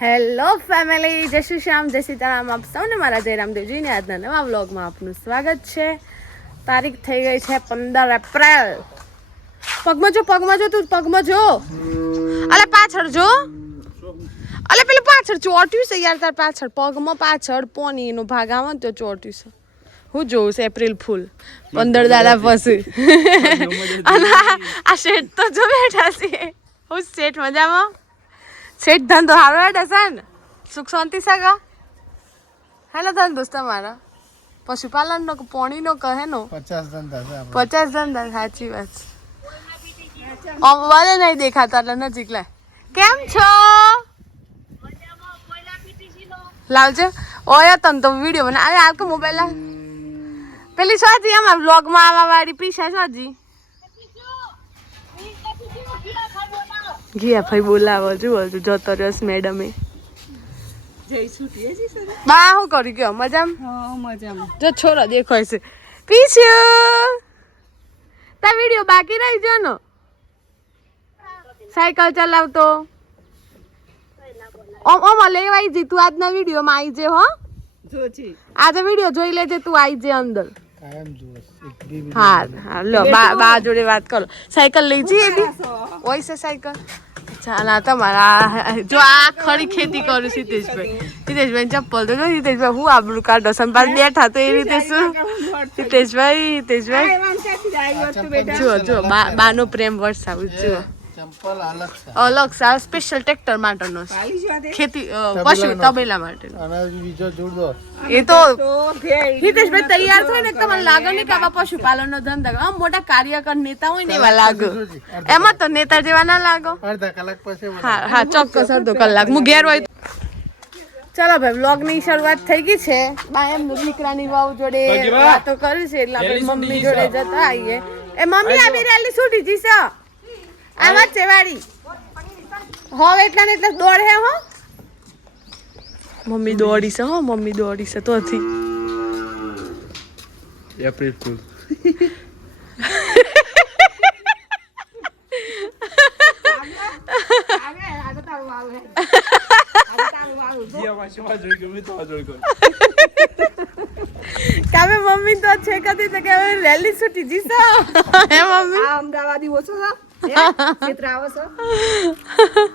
Hello family, જય શ્રી શ્યામ, જય સીતારામ. આપ સૌને મારા જય રામદેવજીને આજના નવા વ્લોગમાં આપનું સ્વાગત છે. તારીખ થઈ ગઈ છે 15 એપ્રિલ. પગમાં જો તું પગમાં જો. અલે પાછળ જો. અલે પેલું પાછળ ચોટ્યું છે યાર, તાર પાછળ પગમાં પાછળ પોનીનો ભાગ આવે ને તો ચોટ્યું છે. હું જોઉં છે એપ્રિલ ફૂલ 15 દાડા પછી. અને આ શેઠ તો જો બેઠા છે. હું શેઠ મજામાં? શેઠ ધંધો સારો હેડે છે ને? સુખ શાંતિ છે કા? હેલો ધંધો તમારા પશુપાલનનો કે પોણીનો કહે નો? 50 ધંધા. સાચી વાત છે. અવાજ નહીં દેખાતા એટલે નજીક લાય. કેમ છો? લાવજો. ઓય તન તો વિડિયો બના. અરે આ મોબાઈલ લા. પેલી સોજી આમાં વ્લોગમાં આવવા વાળી પીછા સોજી. ગયા ભાઈ બોલાવો જુઓ જતો રસ મેડમે. બા શું કરી ગયો? મજામાં? જો છોરો દેખાય છે પીછ્યું. તા વિડિયો બાકી રહી ગયો ને? સાયકલ ચલાવતો ઓમ લેવાઈ જી તું આજના વિડિયોમાં આવી જે. હો જોજી આજે વિડિયો જોઈ લેજે તું. આવી જે અંદર. હા લો બા જોડે વાત કરો. સાયકલ લઈ જઈએ એની હોય છે સાયકલ. ચાલા તમારા જો આ ખરી ખેતી કરું હિતેશભાઈ ચપ્પલ તો હિતેશભાઈ હું આબરું કાઢો સંભાળ બેઠા તો એ રીતે શું હિતેશભાઈ જો બાનો પ્રેમ વરસાવું જુઓ. અલગ સા સ્પેશિયલ ટ્રેક્ટર માટેનો ખેતી પશુ તબેલા માટે. એ તો હિતેશભાઈ તૈયાર થાય ને તમને લાગે ને કે આવા પશુપાલન નો ધંધા આમ મોટા કાર્યકર નેતા હોય ને એવા લાગે. એમાં તો નેતા જેવા ના લાગો. અડધા કલાક પછી. હા ચોક્કસ અડધો કલાક હું ઘેર હોય. ચાલો ભાઈ વ્લોગ ની શરૂઆત થઈ ગઈ છે. બા એમ દીકરાની વાવ જોડે વાતો કરી છે એટલે આપણે મમ્મી જોડે જતા આવીએ. એ મમ્મી આ બિરાલી છૂટી જી છે આમાં છે વાડી. હવે એટલા ને એટલે દોડ હે. હો મમ્મી દોડી છે. હો મમ્મી દોડી છે તો થી એપ્રિલ ફૂલ. કામે મમ્મી તો છે કદી તો કે રેલી છૂટી જી છે. હે મમ્મી અમદાવાદી ઓછો છે ક્ષેત્ર આવે છે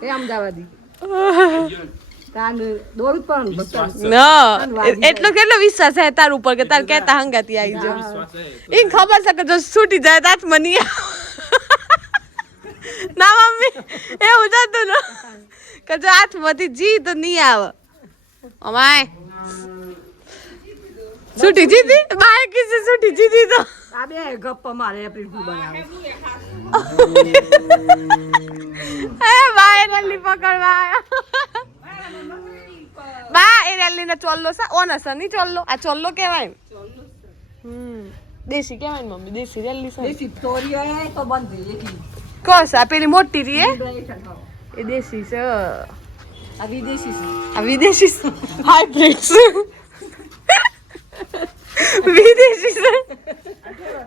એ અમદાવાદી એટલો કેટલો વિશ્વાસ છે તાર ઉપર કે તાર કેતા હંગાતી આવી જાવ. એ ખબર છે કે જો છૂટી જાય તાત મની ના મમ્મી એવું જતું ને કે જો હાથમાંથી જી તો નહીં આવે. અમાય છૂટી જીતી બાય કીધી છૂટી જીતી તો આ બે ગપ્પા મારે એપ્રિલ ફૂલ બનાવે. એ બાય રલી પકડવા બા એ રેલી ને ચોલ્લો છે ઓનસ ની ચોલ્લો. આ ચોલ્લો કહેવાય. દેશી કહેવાય ને મમ્મી. દેશી રેલી છે. દેશી તોરી હોય તો બંધ એકી કોસ આ પેલી મોટી રી એ દેશી છે. આ વિદેશી છે. આ વિદેશી છે. હાઇબ્રિડ છે. વિદેશી છે.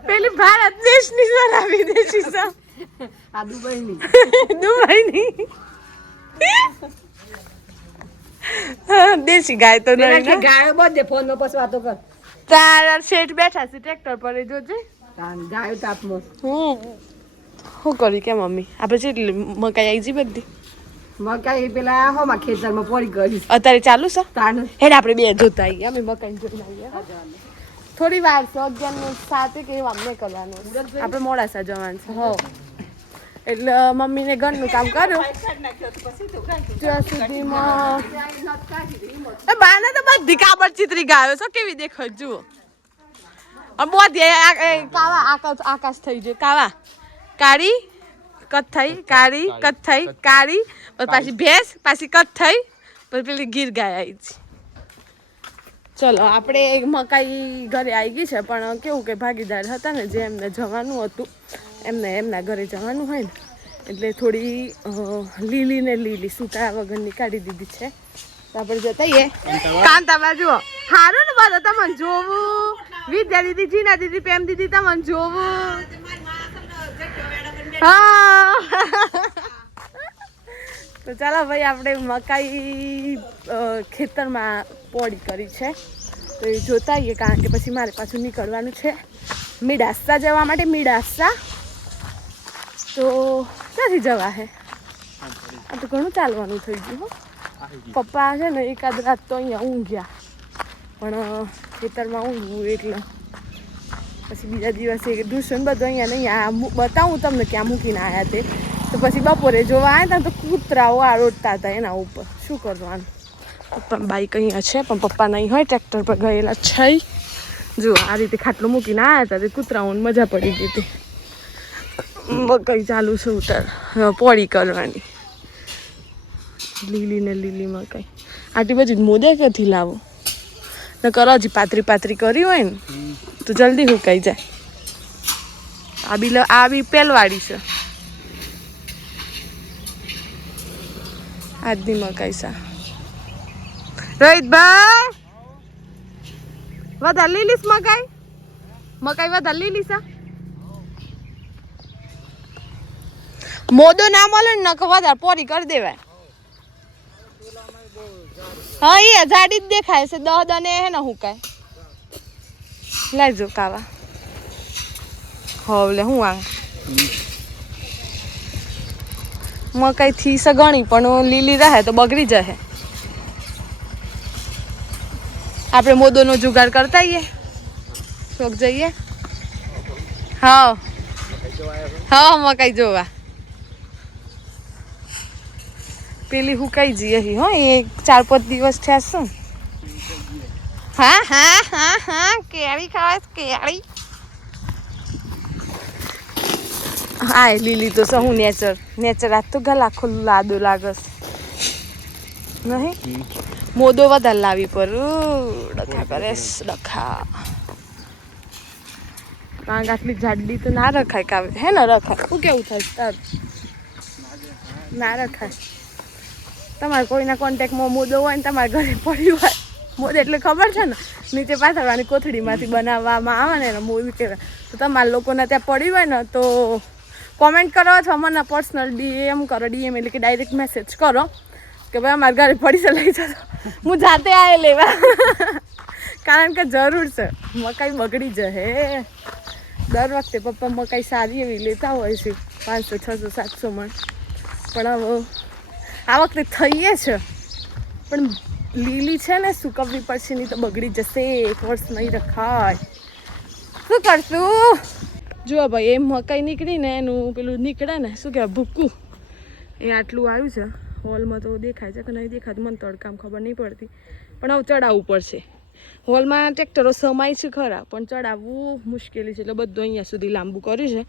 પેલી ભારત દેશની છે. આ વિદેશી છે. આ દુબઈની. દુબઈની દેશી ગાય તો નહીં ને. ગાય બધે ફોન માં પછી વાતો કર. તાર શેઠ બેઠા છે ટ્રેક્ટર પર જોજે. ગાયો તાપમાં શું કરી કે મમ્મી આપણે જેટલી મકાઈ આવી જી બધી મકાઈ પેલા હોમાં ખેતરમાં પડી ગઈ અત્યારે ચાલુ છે. હેડ આપણે બે જોતા આવીએ. અમે મકાઈ જોઈ આવીએ. થોડી વાર છે 11:07 કે એવા અમને કરવાનું. આપણે મોડાસા જવાનું છે. હો એટલે મમ્મીને ઘરનું કામ કર્યું ત્યાં સુધીમાં બાને તો બધી કાબર ચિત્રી ગાયો છો કેવી દેખાય જુઓ. બધી કાવા આકાશ થઈ જાય. કાવા કાળી કથ્થઈ કાળી કથ્થઈ કાળી પાછી ભેંસ પાછી કથ્થઈ પછી પેલી ગીર ગાય આવી છે. ચલો આપણે મકાઈ ઘરે આવી ગઈ છે પણ કેવું કે ભાગીદાર હતા ને જે એમને જવાનું હતું એમના ઘરે જવાનું હોય ને એટલે થોડી લીલી ને લીલી સુકા વગરની કાઢી દીધી છે. તો આપણે જતાઈએ કાંતા બાજુ સારું ને બધા તમને જોવું. વિદ્યા દીદી જીના દીદી પ્રેમ દીદી તમને જોવું. હા તો ચાલો ભાઈ આપણે મકાઈ ખેતરમાં પોડી કરી છે તો એ જોતા આવીએ કારણ કે પછી મારે પાછું નીકળવાનું છે મીડાસા જવા માટે મીડાસા તો ક્યાંથી જવા હે આ તો ઘણું ચાલવાનું થઈ ગયું હો પપ્પા છે ને એકાદ રાત તો અહીંયા ઊંઘ્યા પણ ખેતરમાં ઊંઘવું એટલે પછી બીજા દિવસે દૂષણ બધું અહીંયા નહીં આ બતાવું તમને ક્યાં મૂકીને આવ્યા તે તો પછી બપોરે જોવા આવ્યા હતા તો કૂતરાઓ આરોટતા હતા એના ઉપર શું કરવાનું પપ્પા બાઈક અહીંયા છે પણ પપ્પા નહીં હોય ટ્રેક્ટર પર ગયેલા છે જો આ રીતે ખાટલું મૂકીને આવ્યા હતા તે કૂતરાઓને મજા પડી ગઈ હતી મકાઈ ચાલુ છે ઉતાર પોળી કરવાની લીલી ને લીલી મકાઈ આટલી બધી મોદે ક્યાંથી લાવો નકર હજી પાતરી કરી હોય ને તો જલ્દી હુકાઈ જાય આ બી પેલવાડી છે આજની મકાઈ સા રોહિતભાઈ વધારે લીલીસ મકાઈ વધારે લીલી સા મોદો ના મળે ને નકર વધારે પોરી કરી દેવાય હા એ જાડી જ દેખાય છે 10 દને હે ને હુકાય લાવજો કાવા હવે હું આ મકાઈ થી સગણી પણ લીલી રહે તો બગડી જશે આપણે મોદોનો જુગાડ કરતા આવીએ શોખ જઈએ હા હા મકાઈ જોવા પેલી હુકાઈ જઈએ હો એ 4-5 દિવસ થયા શું હા કેળી ખાવા કેળી હા લીલી તો સહુ નેચર આજ તો ગલા ખુલ્લું લાદો લાગસ નહીં મોદો વધારે લાવી પર ડખા કરે ડખા કારણ આટલી જાડી તો ના રખાય કાવે હે ને રખાય શું કેવું થાય તાર ના રખાય તમારે કોઈના કોન્ટેક્ટમાં મોદો હોય ને તમારા ઘરે પડ્યું હોય મોદ એટલે ખબર છે ને નીચે પાથરવાની કોથળીમાંથી બનાવવામાં આવે ને મોદ કહેવાય તો તમારા લોકોને ત્યાં પડ્યું હોય ને તો કોમેન્ટ કરો અથવા મને પર્સનલ ડીએમ કરો ડીએમ એટલે કે ડાયરેક્ટ મેસેજ કરો કે ભાઈ અમારા ઘરે પડી છે લઈ જતો હું જાતે આવે લેવા કારણ કે જરૂર છે મકાઈ બગડી જશે દર વખતે પપ્પા મકાઈ સારી એવી લેતા હોય છે 500 600 700 મણ પણ હવે આ વખતે થઈએ છે પણ લીલી છે ને સુકવવી પડશે નહીં તો બગડી જશે 1 વર્ષ નહીં રખાય શું કરશું જુઓ ભાઈ એ મકાઈ નીકળીને એનું પેલું નીકળે ને શું કહેવાય ભૂકું એ આટલું આવ્યું છે હોલમાં તો દેખાય છે કે નહીં દેખાતું મને તડકામ ખબર નહીં પડતી પણ હવે ચડાવવું પડશે હોલમાં ટ્રેક્ટરો સમાય છે ખરા પણ ચડાવવું મુશ્કેલી છે એટલે બધું અહીંયા સુધી લાંબુ કર્યું છે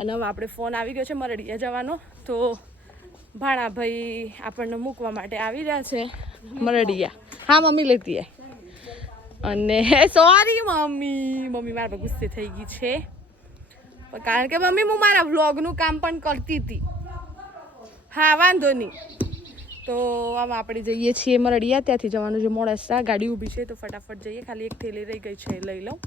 અને હવે આપણે ફોન આવી ગયો છે મરડિયા જવાનો તો ભાણાભાઈ આપણને મૂકવા માટે આવી રહ્યા છે મરડિયા હા મમ્મી લેતી અને સોરી મમ્મી મારા પર ગુસ્સે થઈ ગઈ છે કારણ કે મમ્મી હું મારા વ્લોગનું કામ પણ કરતી હતી હા વાંધો નહીં તો આમ આપણે જઈએ છીએ મરડિયા ત્યાંથી જવાનું છે મોડાસા ગાડી ઊભી છે તો ફટાફટ જઈએ ખાલી એક થેલી રહી ગઈ છે લઈ લઉં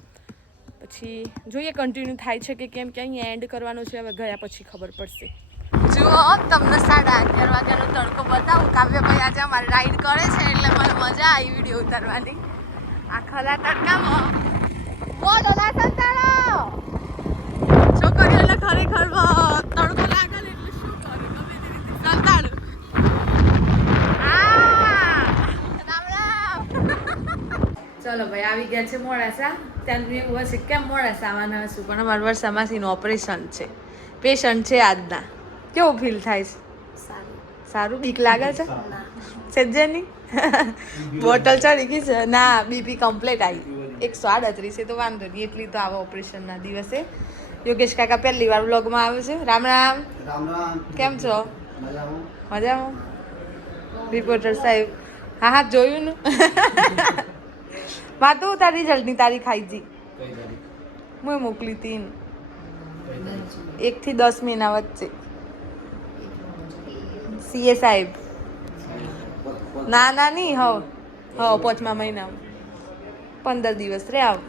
પછી જોઈએ કન્ટિન્યુ થાય છે કે કેમ કે અહીંયા એન્ડ કરવાનો છે હવે ગયા પછી ખબર પડશે જુઓ તમને 11:30 વાગ્યાનો તડકો બતાવું કાવ્યભાઈ આજે અમારે રાઈડ કરે છે એટલે મને મજા આવી વિડીયો ઉતારવાની આ ખલા તડકામાં બોલો ના સંતાડો છોકરીઓને ખરેખર તડકો લાગે ને એટલે શું કરે ગમે તે રીતે સંતાડો ચલો ભાઈ આવી ગયા છે મોડાસા ત્યાંનું એવું હશે કેમ મોડાસા આવવાના હશું પણ અમારા વર્ષામાસીનું ઓપરેશન છે પેશન્ટ છે આજના કેવું ફીલ થાય છે સારું બીક લાગે છે સજ્જની બોટલ ચડી ગઈ છે ના બીપી કમ્પ્લીટ આવી 138 છે તો વાંધો નહીં એટલી તો આવે ઓપરેશનના દિવસે યોગેશ કાકા પહેલી વાર વ્લોગમાં આવે છે રામ રામ કેમ છો મજામાં રિપોર્ટર સાહેબ હા જોયું ને માં તું તારી રિઝલ્ટની તારીખ આવી જી હું મોકલી હતી 1 થી 10 મહિના વચ્ચે સીએ સાહેબ ના નહીં હવે 5મા મહિનામાં 15 દિવસ રે આવ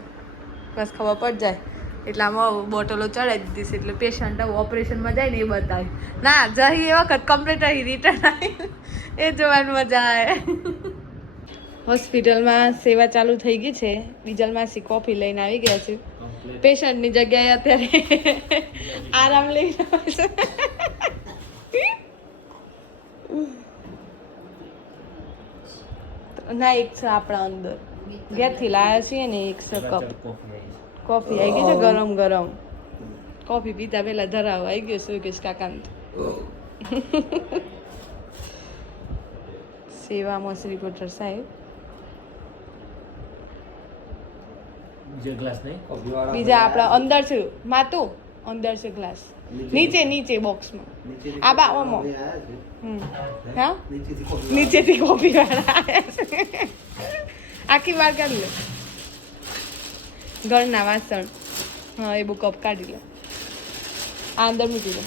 બસ ખબર પડી જાય એટલે આમાં બોટલો ચડાવી દીધી છે એટલે પેશન્ટ ઓપરેશનમાં જાય ને એ બતાવે ના જઈ એ વખત કમ્પ્લીટ અહીં રિટર્ન આવી એ જોવાની મજા આવે હોસ્પિટલમાં સેવા ચાલુ થઈ ગઈ છે બીજલ માસી કોફી લઈને આવી ગયા છે પેશન્ટની જગ્યાએ અત્યારે આરામ લઈ રહ્યો છે ના એક છે આપણા અંદર ઘેરથી લાયા છીએ ને એક છે કપ કોફી આવી ગઈ છે ગરમ ગરમ કોફી પીતા પેલા ધરાવો આવી ગયો સુકેશ કાકાંત સેવામાં શ્રી રિપોર્ટર સાહેબ બીજા આપણા અંદર છે માતું અંદર છે ગ્લાસ નીચે બોક્સમાં આ બાવામાં હા નીચેથી કોફી વાળા આવ્યા છે આખી વાર કાઢી લો ઘરના વાસણ હા એ બહુ કપ કાઢી લો આ અંદર મૂકી લો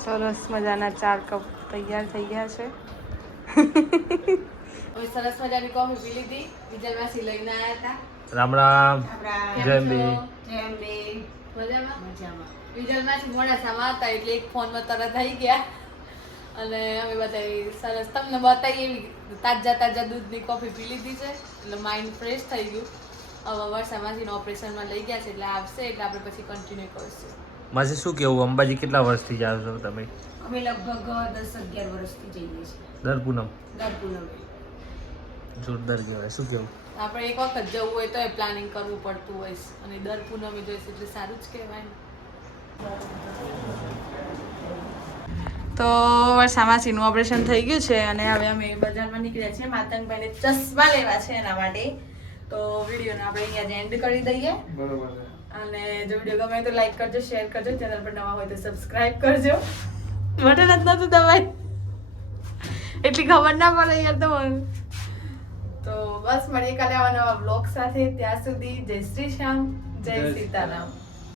સરસ મજાના 4 કપ તૈયાર થઈ ગયા છે હવે સરસ મજાની કોફી પી લીધી બીજા માસી લઈને આવ્યા હતા રામ રામ જય અંબે મજામાં બીજા માસી મોડાસામાં હતા એટલે એક ફોનમાં તરત આવી ગયા અને અમે બતાવી સરસ તમને બતાવી એવી તાજા દૂધની કોફી પી લીધી છે એટલે માઇન્ડ ફ્રેશ થઈ ગયું હવે વર્ષામાંથી ઓપરેશનમાં લઈ ગયા છે એટલે આવશે એટલે આપણે પછી કન્ટિન્યુ કરશું માસી શું કેવું અંબાજી કેટલા વર્ષથી જાવ છો તમે અમે લગભગ 10-11 વર્ષથી જઈએ છીએ દર પૂનમ પૂનમે જોરદાર કહેવાય શું કેવું આપણે એક વખત જવું હોય તો એ પ્લાનિંગ કરવું પડતું હોય છે અને દર પૂનમે જોઈશે એટલે સારું જ કહેવાય ને તો વર્ષામાસીનું ઓપરેશન થઈ ગયું છે અને હવે અમે બજારમાં નીકળ્યા છીએ માતંગભાઈને ચશ્મા લેવા છે એના માટે તો વિડીયોને આપણે અહીંયા જ એન્ડ કરી દઈએ બરોબર અને જો વિડીયો ગમે તો લાઈક કરજો શેર કરજો ચેનલ પર નવા હોય તો સબસ્ક્રાઇબ કરજો બટન જ નતું દબાઈ એટલી ખબર ના પડે યાર તમારું તો બસ મળીએ કાલે આવા નવા બ્લોગ સાથે ત્યાં સુધી જય શ્રી શ્યામ જય સીતારામ